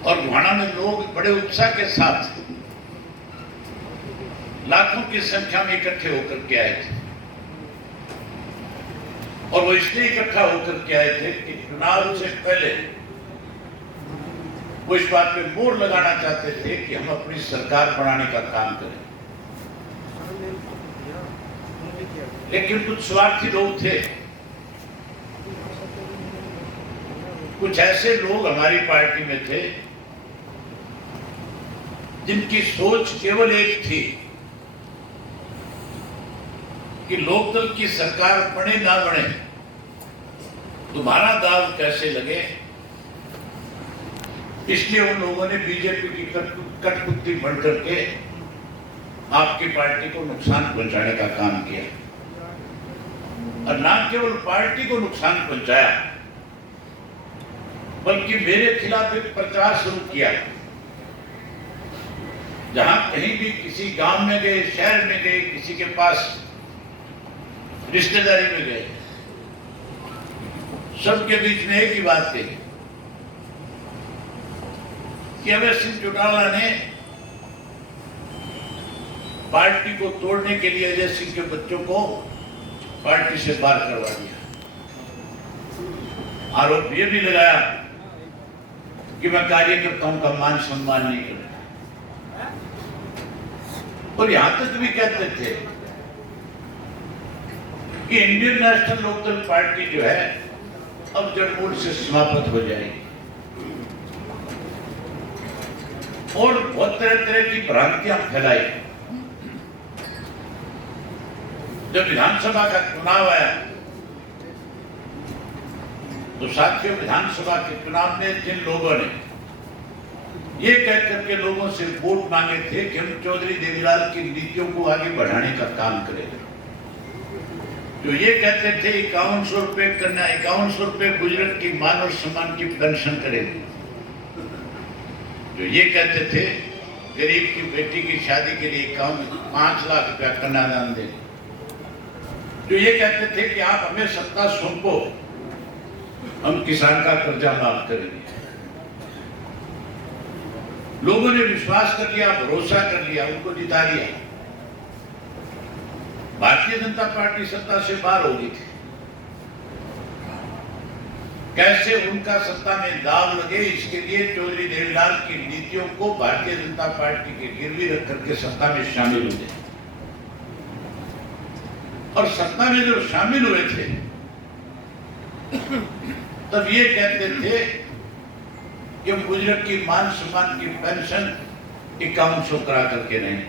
और गोहाना में लोग बड़े उत्साह के साथ लाखों की संख्या में इकट्ठे होकर के आए थे। और वो इसलिए इकट्ठा होकर के आए थे कि चुनाव से पहले वो इस बात पे मोहर लगाना चाहते थे कि हम अपनी सरकार बनाने का काम करें। लेकिन कुछ स्वार्थी लोग थे, कुछ ऐसे लोग हमारी पार्टी में थे जिनकी सोच केवल एक थी कि लोकदल की सरकार बने ना बने, तुम्हारा दाव कैसे लगे। इसलिए उन लोगों ने बीजेपी की कठपुतली बन करके आपकी पार्टी को नुकसान पहुंचाने का काम किया, और ना केवल पार्टी को नुकसान पहुंचाया बल्कि मेरे खिलाफ एक प्रचार शुरू किया। जहां कहीं भी किसी गांव में गए, शहर में गए, किसी के पास रिश्तेदारी में गए, सबके बीच में एक ही बात कही कि अभय सिंह चौटाला ने पार्टी को तोड़ने के लिए अजय सिंह के बच्चों को पार्टी से बाहर करवा दिया। आरोप यह भी लगाया कि मैं कार्यकर्ताओं का मान सम्मान नहीं कर रहा, और यहां तक भी कहते थे कि इंडियन नेशनल लोकदल पार्टी जो है अब जड़मूल से समाप्त हो जाएगी, और बहुत तरह तरह की भ्रांतियां फैलाई। जब विधानसभा का चुनाव आया तो साथियों, विधानसभा के चुनाव में जिन लोगों ने ये कह करके लोगों से वोट मांगे थे कि हम चौधरी देवीलाल की नीतियों को आगे बढ़ाने का काम करेंगे, जो ये कहते थे 5100 रुपये करना, 5100 रुपये गुजरात की मान और सम्मान की पेंशन करेंगे, जो ये कहते थे गरीब की बेटी की शादी के लिए 5 लाख रुपया कन्यादान दें, जो ये कहते थे कि आप हमें सत्ता सौंपो, हम किसान का कर्जा माफ करेंगे। लोगों ने विश्वास कर लिया, भरोसा कर लिया, उनको जिता दिया। भारतीय जनता पार्टी सत्ता से बाहर हो गई थी। कैसे उनका सत्ता में दाव लगे, इसके लिए चौधरी देवीलाल की नीतियों को भारतीय जनता पार्टी के गिरवी रख करके सत्ता में शामिल हो गए, और सत्ता में जो शामिल हुए थे तब ये कहते थे कि गुजरात की मान सम्मान की पेंशन 5100 करा करके नहीं।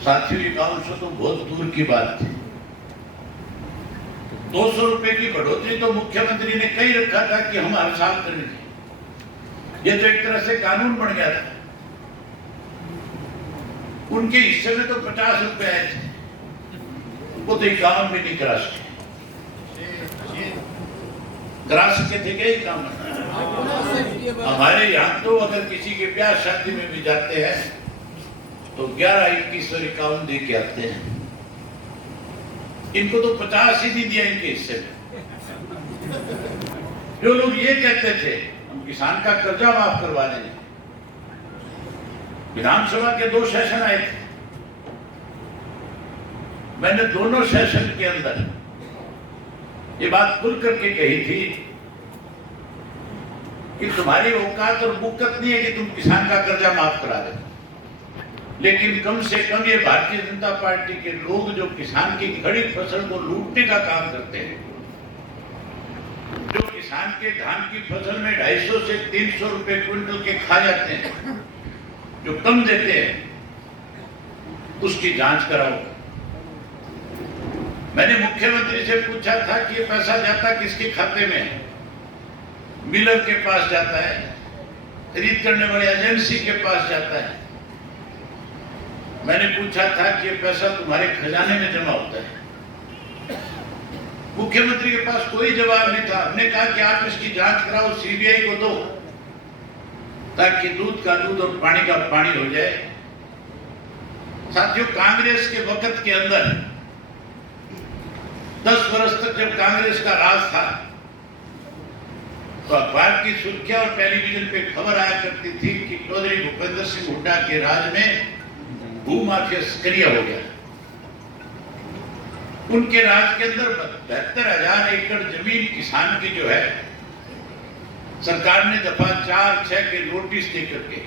साथियों, 5100 तो बहुत दूर की बात थी। 200 रुपए की बढ़ोतरी तो मुख्यमंत्री ने कही रखा था कि हम हर साल करेंगे। ये तो एक तरह से कानून बन गया था। उनके हिस्से में तो 50 रुपए आए थे, वो तो 51 भी नहीं करा सके। करा सके थे क्या काम? हमारे यहाँ तो अगर किसी के ब्याह शादी में भी जाते हैं तो 11, 21 और 51 दे के आते हैं। इनको तो 50 ही नहीं दिया इनके हिस्से में। जो लोग ये कहते थे हम किसान का कर्जा माफ करवा देंगे, विधानसभा के 2 सेशन आए थे। मैंने दोनों सेशन के अंदर ये बात खुल करके कही थी कि तुम्हारी औकात और बुकत नहीं है कि तुम किसान का कर्जा माफ करा दे, लेकिन कम से कम ये भारतीय जनता पार्टी के लोग जो किसान की खड़ी फसल को लूटने का काम करते हैं, जो किसान के धान की फसल में 250 से 300 रुपए क्विंटल के खा जाते हैं, जो कम देते हैं, उसकी जांच कराओ। मैंने मुख्यमंत्री से पूछा था कि ये पैसा जाता किसके खाते में है? मिलर के पास जाता है, खरीद करने वाली एजेंसी के पास जाता है। मैंने पूछा था कि ये पैसा तुम्हारे खजाने में जमा होता है? मुख्यमंत्री के पास कोई जवाब नहीं था। हमने कहा कि आप इसकी जांच कराओ, सीबीआई को दो, ताकि दूध का दूध और पानी का पानी हो जाए। साथियों, कांग्रेस के वक्त के अंदर 10 वर्ष तक जब कांग्रेस का राज था, तो अखबार की सुर्खियां और टेलीविजन पे खबर आया करती थी कि चौधरी भूपेंद्र सिंह हुड्डा के राज में भूमाफिया सक्रिय हो गया। उनके राज के अंदर 72,000 एकड़ जमीन किसान की जो है सरकार ने दफा 4-6 के नोटिस देकर के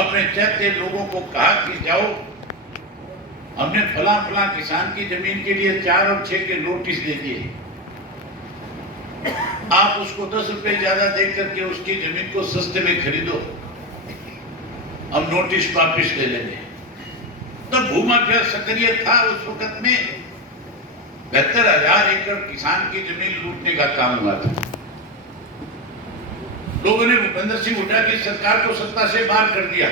अपने चहते लोगों को कहा कि जाओ, हमने फला फला किसान की जमीन के लिए 4 और 6 के नोटिस दे दिए, आप उसको 10 रुपए ज्यादा देकर के उसकी जमीन को सस्ते में खरीदो, हम नोटिस वापिस ले लेंगे। तो भूमाफिया सक्रिय था उस वक्त में। 72,000 एकड़ किसान की जमीन लूटने का काम हुआ था। लोगों ने भूपेंद्र सिंह हुड्डा की सरकार को सत्ता से बाहर कर दिया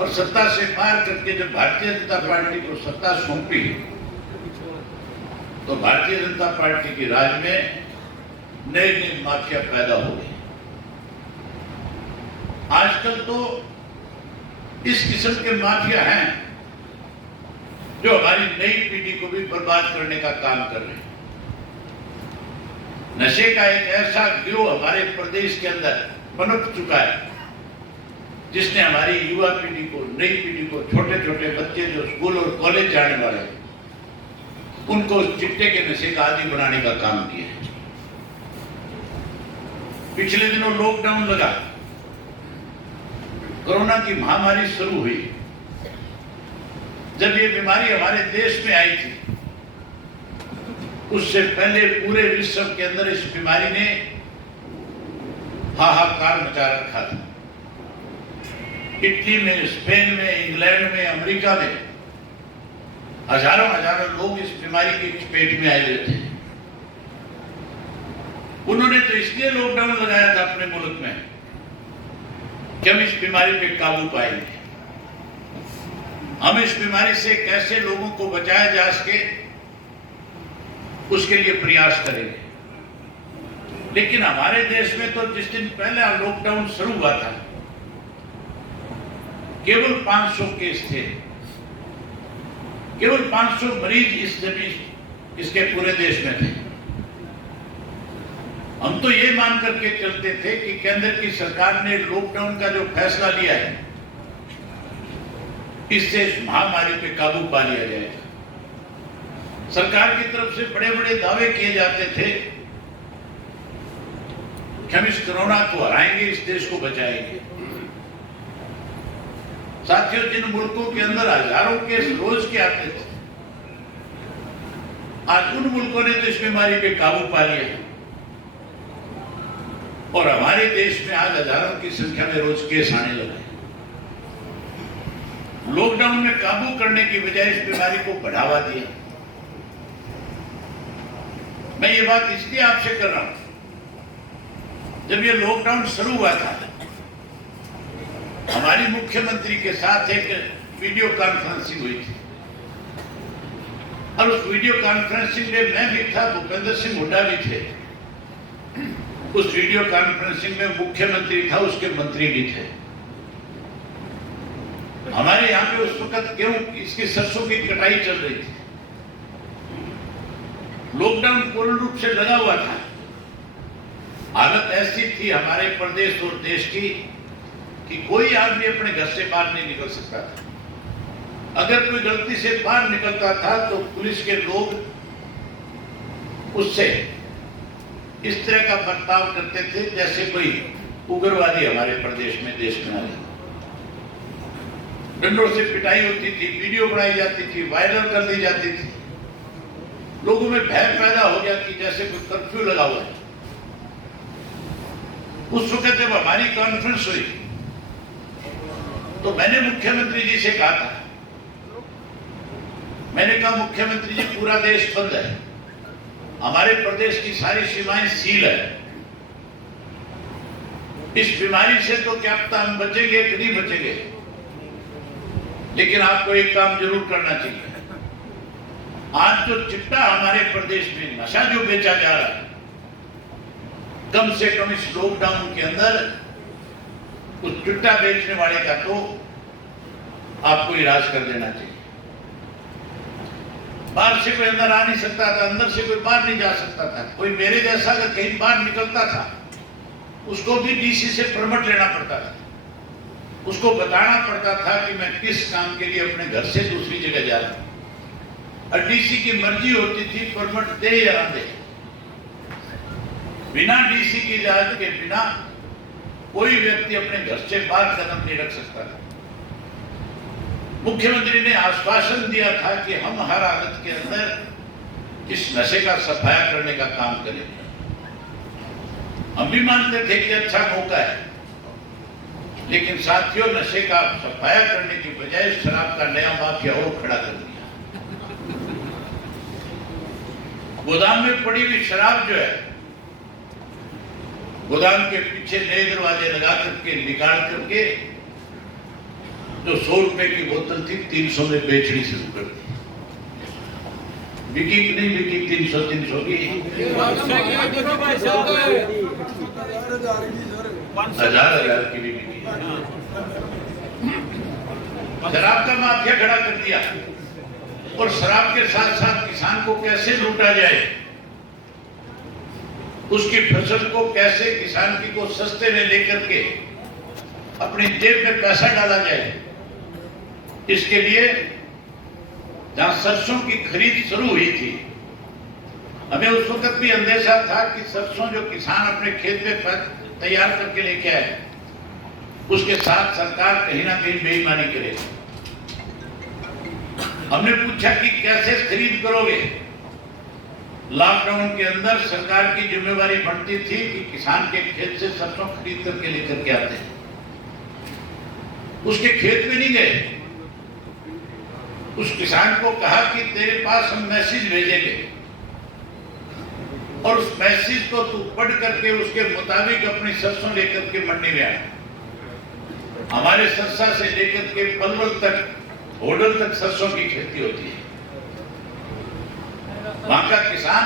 और सत्ता से बाहर करके जब भारतीय जनता पार्टी को सत्ता सौंपी तो भारतीय जनता पार्टी के राज में नए नए माफिया पैदा हो गए। आजकल तो इस किस्म के माफिया हैं जो हमारी नई पीढ़ी को भी बर्बाद करने का काम कर रहे हैं। नशे का एक ऐसा गिरोह हमारे प्रदेश के अंदर पनप चुका है जिसने हमारी युवा पीढ़ी को, नई पीढ़ी को, छोटे छोटे बच्चे जो स्कूल और कॉलेज जाने वाले हैं, उनको चिट्टे के नशे का आदी बनाने का काम किया है। पिछले दिनों लॉकडाउन लगा, कोरोना की महामारी शुरू हुई। जब ये बीमारी हमारे देश में आई थी, उससे पहले पूरे विश्व के अंदर इस बीमारी ने हाहाकार मचा रखा था। इटली में, स्पेन में, इंग्लैंड में, अमेरिका में हजारों हजारों लोग इस बीमारी की चपेट में आए हुए थे। उन्होंने तो इसलिए लॉकडाउन लगाया था अपने मुल्क में कि हम इस बीमारी पे काबू पाएंगे, हम इस बीमारी से कैसे लोगों को बचाया जा सके उसके लिए प्रयास करेंगे। लेकिन हमारे देश में तो जिस दिन पहला लॉकडाउन शुरू हुआ था केवल 500 केस थे, केवल 500 मरीज इसके पूरे देश में थे। हम तो ये मान करके चलते थे कि केंद्र की सरकार ने लॉकडाउन का जो फैसला लिया है इससे इस महामारी पे काबू पा लिया जाएगा। सरकार की तरफ से बड़े बड़े दावे किए जाते थे कि हम इस कोरोना को हराएंगे, इस देश को बचाएंगे। साथियों, जिन मुल्कों के अंदर हजारों केस रोज के आते थे, आज उन मुल्कों ने तो इस बीमारी पे काबू पा लिया और हमारे देश में आज हजारों की संख्या में रोज केस आने लगे। लॉकडाउन में काबू करने की बजाय इस बीमारी को बढ़ावा दिया। मैं ये बात इसलिए आपसे कर रहा हूं, जब ये लॉकडाउन शुरू हुआ था हमारी मुख्यमंत्री के साथ एक वीडियो कॉन्फ्रेंसिंग हुई थी और उस वीडियो कॉन्फ्रेंसिंग में मैं भी था, भूपेंद्र सिंह हुड्डा भी थे। उस वीडियो कॉन्फ्रेंसिंग में मुख्यमंत्री था, उसके मंत्री भी थे। हमारे यहाँ पे उस वक्त क्यों इसकी सरसों की कटाई चल रही थी, लॉकडाउन पूर्ण रूप से लगा हुआ था। हालत ऐसी थी हमारे प्रदेश और देश की कि कोई आदमी अपने घर से बाहर नहीं निकल सकता था। अगर कोई गलती से बाहर निकलता था तो पुलिस के लोग उससे इस तरह का बर्ताव करते थे जैसे कोई उग्रवादी हमारे प्रदेश में, देश में आए। डंडों से पिटाई होती थी, वीडियो बनाई जाती थी, वायरल कर दी जाती थी। लोगों में भय पैदा हो गया कि जैसे कोई कर्फ्यू लगा हुआ है। उस वक्त जब हमारी कॉन्फ्रेंस हुई तो मैंने मुख्यमंत्री जी से कहा था, मैंने कहा मुख्यमंत्री जी पूरा देश बंद है, हमारे प्रदेश की सारी सीमाएं सील है, इस बीमारी से तो क्या पता हम बचेंगे कि नहीं बचेंगे, लेकिन आपको एक काम जरूर करना चाहिए। आज जो चिट्टा हमारे प्रदेश में नशा जो बेचा जा रहा है, कम से कम इस लॉकडाउन के अंदर उस चिट्टा बेचने वाले का तो आपको इलाज कर देना चाहिए। बाहर से कोई अंदर आ नहीं सकता था, अंदर से कोई बाहर नहीं जा सकता था। कोई मेरे जैसा अगर कहीं बाहर निकलता था उसको भी डीसी से परमिट लेना पड़ता था, उसको बताना पड़ता था कि मैं किस काम के लिए अपने घर से दूसरी जगह जा रहा हूं। और डीसी की मर्जी होती थी परमिट दे या ना दे। बिना डीसी की इजाजत के बिना कोई व्यक्ति अपने घर से बाहर कदम नहीं रख सकता था। मुख्यमंत्री ने आश्वासन दिया था कि हम हर हालत के अंदर इस नशे का सफाया करने का काम करेंगे। हम भी मानते थे कि अच्छा मौका है, लेकिन साथियों नशे का सफाया करने की बजाय शराब का नया माफिया और खड़ा कर दिया। गोदाम में पड़ी हुई शराब जो है, गोदाम के पीछे नए दरवाजे लगा करके निकाल करके जो 100 रुपए की बोतल थी 300 में बेचनी शुरू कर दी। बिकी कि नहीं बिकी? 300 की 1000 की भी बिकी। शराब का माफिया खड़ा कर दिया। और शराब के साथ साथ किसान को कैसे लूटा जाए, उसकी फसल को कैसे किसान की को सस्ते में लेकर के अपनी जेब में पैसा डाला जाए, इसके लिए जहां सरसों की खरीद शुरू हुई थी, हमें उस वक्त भी अंदेशा था कि सरसों जो किसान अपने खेत में तैयार करके लेके आए, उसके साथ सरकार कहीं ना कहीं बेईमानी करेगी। हमने पूछा कि कैसे खरीद करोगे? लॉकडाउन के अंदर सरकार की जिम्मेवारी बनती थी कि किसान के खेत से सरसों खरीद करके लेकर के आते हैं। उसके खेत में नहीं गए, उस किसान को कहा कि तेरे पास हम मैसेज भेजेंगे और उस मैसेज को तू पढ़ करके उसके मुताबिक अपनी सरसों लेकर के मंडी में आए। हमारे सरसा से लेकर के पलवल तक, होडल तक सरसों की खेती होती है। वहां का किसान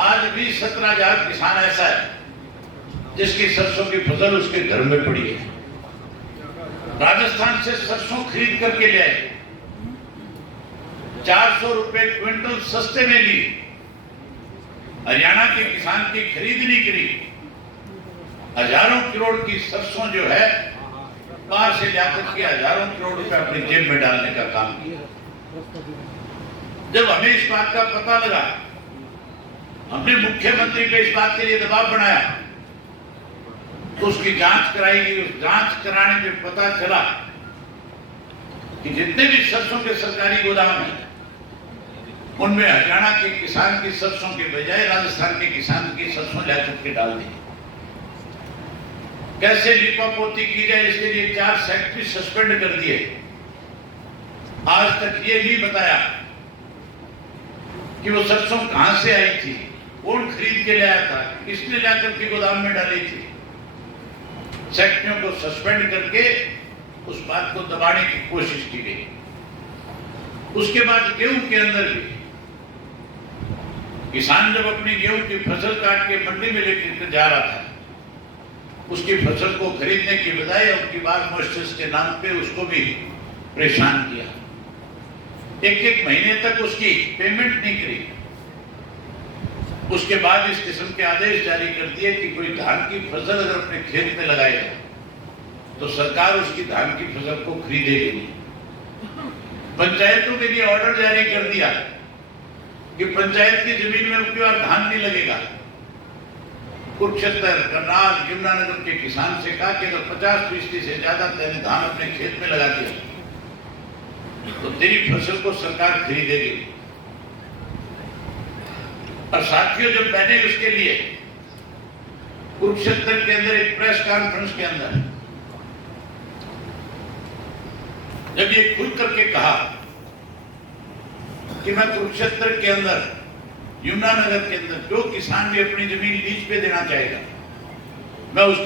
आज भी 17,000 किसान ऐसा है जिसकी सरसों की फसल उसके घर में पड़ी है। राजस्थान से सरसों खरीद करके ले आए, 400 रुपए क्विंटल सस्ते में ली। हरियाणा के किसान की खरीद नहीं करी। हजारों करोड़ की सरसों जो है बाहर से जाकर के हजारों करोड़ रुपए अपनी जेब में डालने का काम किया। जब हमें इस बात का पता लगा, हमने मुख्यमंत्री पे इस बात के लिए दबाव बनाया, तो उसकी जांच कराई गई। उस जांच कराने में पता चला कि जितने भी सरसों के सरकारी गोदाम हैं, उनमें हरियाणा के किसान की सरसों के बजाय राजस्थान के किसान की सरसों जाकर के डाल दी। कैसे लिपापोती की जाए, इसके लिए 4 सेक्रेटरी सस्पेंड कर दिए। आज तक ये नहीं बताया कि वो सरसों कहां से आई थी, कौन खरीद के ले आया था, किसने जाकर के गोदाम में डाली थी। सेक्रेटरियों को सस्पेंड करके उस बात को दबाने की कोशिश की गई। उसके बाद गेहूं के अंदर भी किसान जब अपनी गेहूं की फसल काट के मंडी में लेकर जा रहा था, उसकी फसल को खरीदने की बजाय उनकी बार मॉइस्चर के नाम पे उसको भी परेशान किया। एक महीने तक उसकी पेमेंट नहीं करी। उसके बाद इस किस्म के आदेश जारी कर दिए कि कोई धान की फसल अगर अपने खेत में लगाएगा तो सरकार उसकी धान की फसल को खरीदेगी नहीं। पंचायतों के लिए ऑर्डर जारी कर दिया कि पंचायत की जमीन में उनके पास धान नहीं लगेगा। कुरुक्षेत्र, करनाल, यमुनानगर के किसान से कहा कि अगर 50% से ज्यादा तेने धान अपने खेत में लगा दिया तो तेरी फसल को सरकार खरीदेगी। और साथियों, जब मैंने उसके लिए कुरुक्षेत्र के अंदर एक प्रेस कॉन्फ्रेंस के अंदर जब ये खुल करके कहा कि मैं कुरुक्षेत्र के अंदर, यमुनानगर के अंदर जो किसान भी अपनी जमीन लीज पे देना चाहेगा, मैं उसकी